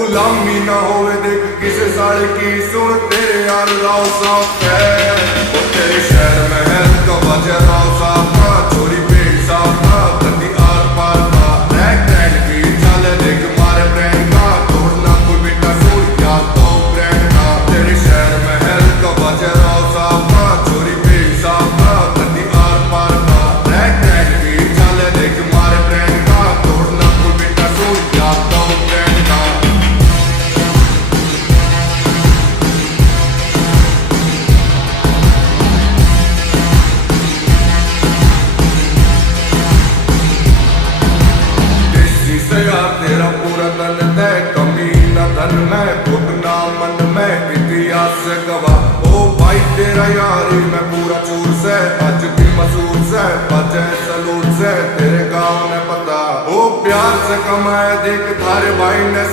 गुलामी ना होवे देख किसे साल की सुन तेरे यार राव साफ है। वो तेरे शहर में है तो वजह राव साफ था, छोरी पेट साफ था, गंदी आर पार था, रैक रैक की चल देख मारे ब्रांड का, तोड़ना कोई बेटा सूट या तो ब्रांड का। तेरे शहर में है तो वजह राव साफ था, छोरी पेट साफ था, गंदी आर पार था, रैक रैक की चल देख मारे ब्रांड का, तोड़ना कोई बेटा सूट या तो ब्रांड का। तेरा पूरा तन तय कमी न धन में घुटना मन में इतिहास गवाह। ओ भाई तेरा यारी मैं पूरा चूर से आज भी मसूर से बचे सलूट से तेरे गाँव ने पता। ओ प्यार से कमाए देख थारे भाई ने